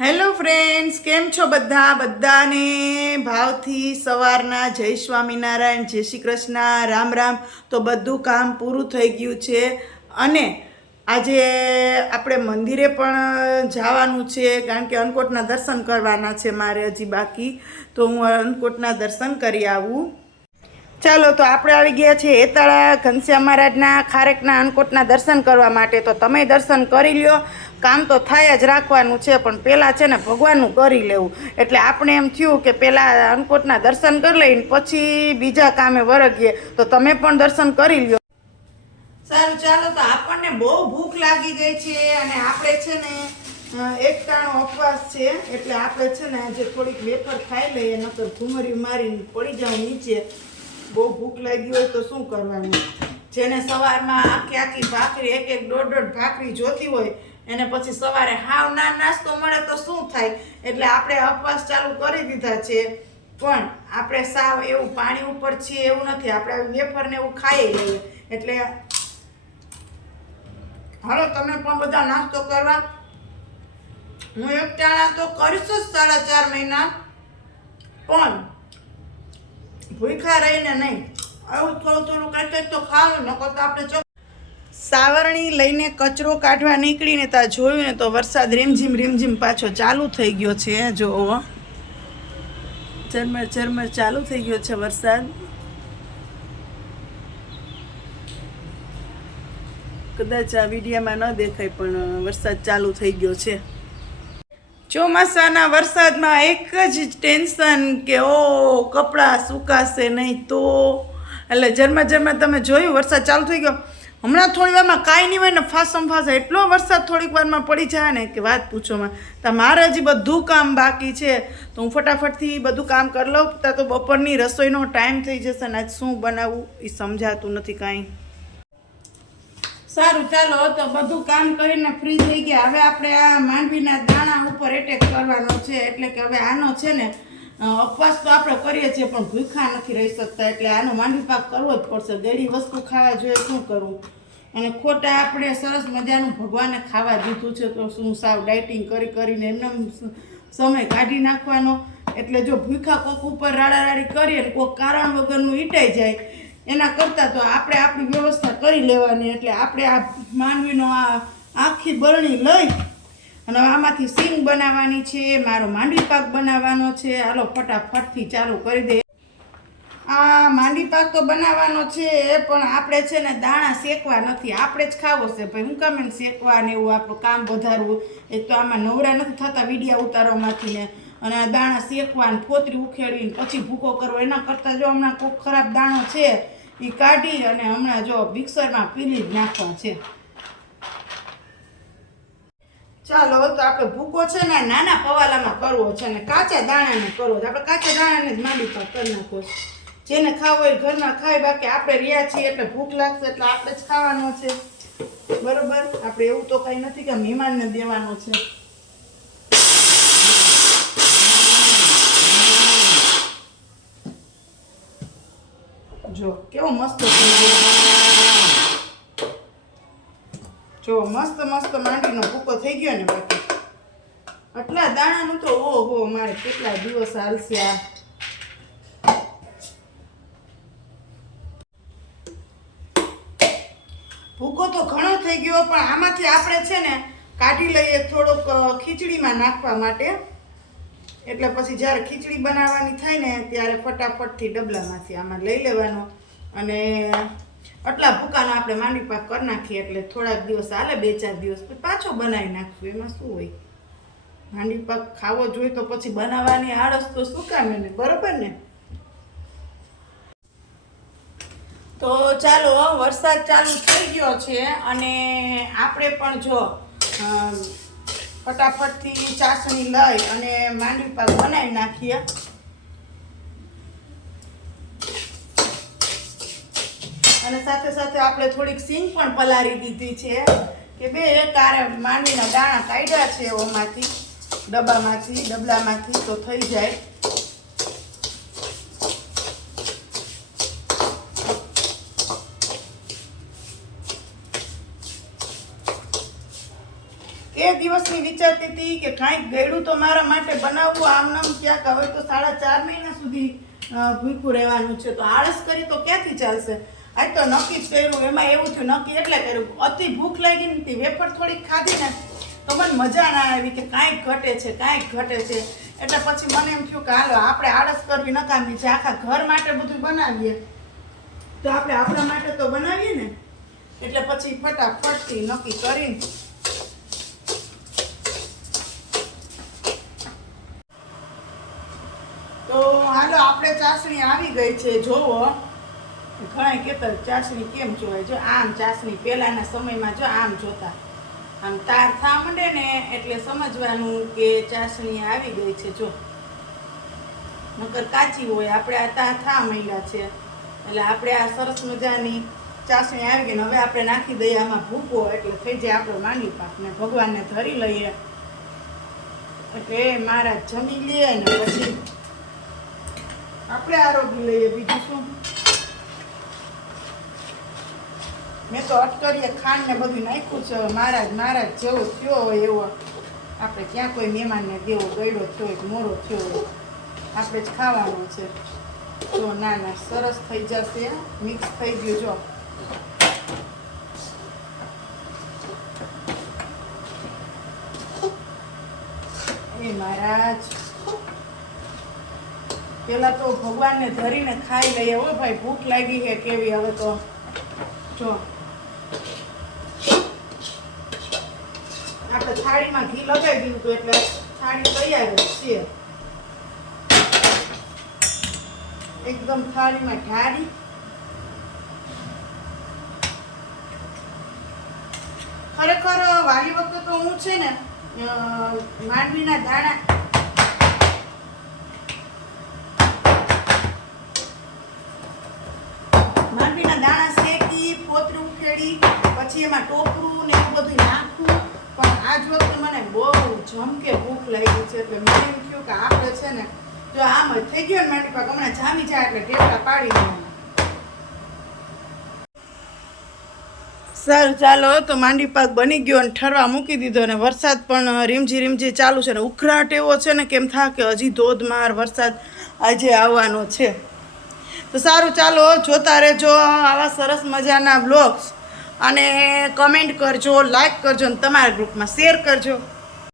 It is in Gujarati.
હેલો ફ્રેન્ડ્સ, કેમ છો બધા? બધાને ભાવથી સવારના જય સ્વામિનારાયણ, જય શ્રી કૃષ્ણ, રામ રામ. તો બધું કામ પૂરું થઈ ગયું છે. અને આજે આપણે મંદિરે પણ જવાનું છે, કારણ કે અન્નકોટના દર્શન કરવાના છે મારે હજી બાકી. તો હું અન્નકોટના દર્શન કરી આવું. ચાલો, તો આપણે આવી ગયા છે હેતાળા ઘનશ્યામ મહારાજના ખારેકના અન્નકોટના દર્શન કરવા માટે. તો તમે દર્શન કરી લ્યો. કામ તો થાય જ રાખવાનું છે પણ પહેલાં છે ને ભગવાનનું કરી લેવું. એટલે આપણે એમ થયું કે પહેલાં અન્નકોટના દર્શન કરી લઈને પછી બીજા કામે વરગીએ તો તમે પણ દર્શન કરી લ્યો. સારું ચાલો તો આપણને બહુ ભૂખ લાગી ગઈ છે અને આપણે છે ને અ, એક ટાણો ઉપવાસ છે. એટલે આપણે છે ને આજે થોડીક વેફર ખાઈ લઈએ નકર ઘુમરિયું મારીને પડી જાઉં નીચે. બહુ ભૂખ લાગી હોય તો શું કરવાનું? જેને સવારમાં આખી આખી ભાખરી એક એક દોઢ દોઢ ભાખરી જોતી હોય એને પછી સવારે હાવ ના નાસ્તો મળે તો શું થાય? એટલે આપણે અપવાસ ચાલુ કરી દીધા છે. પણ આપણે સાવ એવું પાણી ઉપર છીએ એવું નથી. આપણે વેફરને એવું ખાઈ લઈએ. એટલે હાલો, તમે પણ બધા નાસ્તો કરવા. હું એક ટાણા તો કરીશ જ સાડા ચાર મહિના. પણ ભૂખા રહીને નહીં. આવું થોડું થોડું કંઈક તો ખાવું, નકર તો આપણે સાવરણી લઈને કચરો કાઢવા નીકળીને ત્યાં જોયું ને તો વરસાદ રીમઝીમ રીમઝીમ પાછો ચાલુ થઈ ગયો છે જો ઝરમર ઝરમર ચાલુ થઈ ગયો છે વરસાદ. કદાચ આ વિડીયામાં ન દેખાય, પણ વરસાદ ચાલુ થઈ ગયો છે. ચોમાસાના વરસાદમાં એક જ ટેન્શન કે, ઓ, કપડાં સુકાશે નહીં તો. એટલે જરમાં જરમાં તમે જોયું વરસાદ ચાલુ થઈ ગયો? હમણાં થોડી વારમાં કાંઈ નહીં હોય ને ફાસમ ફાસ એટલો વરસાદ થોડીક વારમાં પડી જાય ને કે વાત પૂછોમાં. તો મારે હજી બધું કામ બાકી છે. તો હું ફટાફટથી બધું કામ કરી લઉં. ત્યાં તો બપોરની રસોઈનો ટાઈમ થઈ જશે ને આજ શું બનાવવું એ સમજાતું નથી કાંઈ. સારું, ચાલો, તો બધું કામ કરીને ફ્રી થઈ ગયા. હવે આપણે આ માંડવીના દાણા ઉપર એટેક કરવાનો છે. એટલે કે હવે આનો છે ને ઉપવાસ તો આપણે કરીએ છીએ, પણ ભૂખા નથી રહી શકતા. એટલે આનો માંડવી પાક કરવો જ પડશે. ગળી વસ્તુ ખાવા જોઈએ, શું કરવું અને ખોટા આપણે સરસ મજાનું ભગવાને ખાવા દીધું છે, તો શું સાવ ડાયટિંગ કરી કરીને એમને સમય કાઢી નાખવાનો. એટલે જો ભૂખા કોક ઉપર રાડારાડી કરીએ ને કોક કારણ વગરનું ઈટાઈ જાય, એના કરતાં તો આપણે આપણી વ્યવસ્થા કરી લેવાની. એટલે આપણે આ માંડવીનો આ આખી બરણી લઈ અને આમાંથી સીંગ બનાવવાની છે, મારો માંડવી પાક બનાવવાનો છે. હાલો, ફટાફટથી ચાલુ કરી દે. આ માંડી પાક તો બનાવવાનો છે, પણ આપણે છે ને દાણા શેકવા નથી. આપણે જ ખાવો છે. ભાઈ, હું કામ એમ શેકવા ને એવું આપણું કામ વધારવું? એક તો આમાં નવરા નથી થતા વિડીયા ઉતારવામાંથી ને. અને દાણા શેકવા ને ફોતરી ઉખેડીને પછી ભૂકો કરવો, એના કરતાં જો હમણાં કોઈક ખરાબ દાણો છે એ કાઢી અને હમણાં જો મિક્સરમાં પીલી જ નાખવા છે. ચાલો તો આપણે ભૂકો છે ને નાના પવાલામાં કરવો છે ને કાચા દાણાને કરવો છે. આપણે કાચા દાણાને જ માંડી પાક કરી નાખવો છે. જેને ખાવો હોય ઘરમાં ખાય, બાકી આપણે રહ્યા છીએ એટલે ભૂખ લાગશે એટલે આપણે જ ખાવાનો છે. બરોબર? આપણે એવું તો કંઈ નથી કે મહેમાનને દેવાનો છે. જો, કેવો મસ્ત જો, મસ્ત મસ્ત માંડીનો ભૂકો થઈ ગયો ને બાકી. આટલા દાણાનું તો ઓહો, મારે કેટલા દિવસ હાલશે આ? ભૂકો તો ઘણો થઈ ગયો, પણ આમાંથી આપણે છે ને કાઢી લઈએ થોડોક ખીચડીમાં નાખવા માટે. એટલે પછી જ્યારે ખીચડી બનાવવાની થાય ને ત્યારે ફટાફટથી ડબલામાંથી આમાં લઈ લેવાનો. અને આટલા ભૂકાનો આપણે માંડવી પાક કરી નાખીએ એટલે થોડાક દિવસ હાલે, બે ચાર દિવસ પછી પાછો બનાવી નાખશું. એમાં શું હોય? માંડવી પાક ખાવો જોઈએ તો પછી બનાવવાની આળસ તો શું કામ એને? બરાબર ને? તો ચાલો, વરસાદ ચાલુ થઈ ગયો છે અને આપણે પણ જો ફટાફટથી ચાસણી લઈ અને માંડવી પાક બનાવી નાખીએ. અને સાથે સાથે આપણે થોડીક સિંગ પણ પલાળી દીધી છે, કે બે કારણ માંડવીના દાણા કાઢ્યા છે ઓમાંથી, ડબ્બામાંથી, ડબલામાંથી, તો થઈ જાય. એ દિવસની વિચારતી હતી કે કાંઈક ગળ્યું તો મારા માટે બનાવવું. આમ નામ ક્યાંક હવે તો સાડા ચાર મહિના સુધી ભૂખું રહેવાનું છે. તો આળસ કરી તો ક્યાંથી ચાલશે? આજ તો નક્કી જ કર્યું. એમાં એવું થયું, નક્કી એટલે કર્યું. અતિ ભૂખ લાગી નથી વેફર થોડીક ખાધી ને તો મને મજા ના આવી કે કાંઈક ઘટે છે, કાંઈક ઘટે છે. એટલે પછી મને એમ થયું કે હાલો, આપણે આળસ કરવી નકામી છે. આખા ઘર માટે બધું બનાવીએ. તો આપણે આપણા માટે તો બનાવીએ ને? એટલે પછી ફટાફટથી નક્કી કરીને તો હાલો, આપણે ચાસણી આવી ગઈ છે. જોવો. ઘણા કહેતા ચાસણી કેમ જોવાય? જો, આમ ચાસણી પહેલાંના સમયમાં જો આમ જોતા. આમ તાર થા માંડે ને એટલે સમજવાનું કે ચાસણી આવી ગઈ છે, જો. નકર કાચી હોય, આપણે આ તા થા મહિલા છે. એટલે આપણે આ સરસ મજાની ચાસણી આવી ગઈ ને હવે આપણે નાખી દઈએ આમાં ભૂકો, એટલે થઈ જાય આપણો માંડી પાક. ને ભગવાનને ધરી લઈએ. એટલે મારા જમી લઈએ ને પછી આપણે લઈએ બીજું શું? મેં તો અટકરીએ ખાંડ ને બધું નાખ્યું છે, મહારાજ મહારાજ જેવો થયો હોય એવો. આપણે ક્યાં કોઈ મહેમાનને દેવો ગયડો થયો હોય મોરો થયો હોય? આપણે જ ખાવાનું છે. જો, ના ના, સરસ થઈ જશે મિક્સ થઈ ગયું, જો. એ મહારાજ પેલા તો ભગવાનને ધરીને ખાઈ લઈએ. હો ભાઈ, ભૂખ લાગી છે કેવી? હવે તો જો. આપણે થાળીમાં ઘી લગાવી દીધું હતું એટલે થાળી તૈયાર છે. એકદમ થાળીમાં ઢાળી. ખરેખર વાલી વખતે તો હું છે ને માંડવીના દાણા માંડવીના દાણા શેકી, પોતરું ઉખેડી, પછી એમાં ટોપરું ને એવું બધું નાખવું પણ આજ વખતે મને બહુ જમકે ભૂખ લાગી છે, એટલે મને એમ થયું કે આપણે છે ને, જો આમ થઈ ગયો ને માંડવી પાક, હમણાં જામી જાય એટલે ટેપલા પાડી દઉં સારું, ચાલો, તો માંડી પાક બની ગયો અને ઠરવા મૂકી દીધો અને વરસાદ પણ રીમઝી રીમઝી ચાલુ છે ને ઉખરાટ એવો છે ને, કેમ થા કે હજી ધોધમાર વરસાદ આજે આવવાનો છે. તો સારું, ચાલો, જોતા રહેજો. આવા સરસ મજાના બ્લોગ્સ અને કમેન્ટ કરજો લાઈક કરજો અને તમારા ગ્રુપમાં શેર કરજો.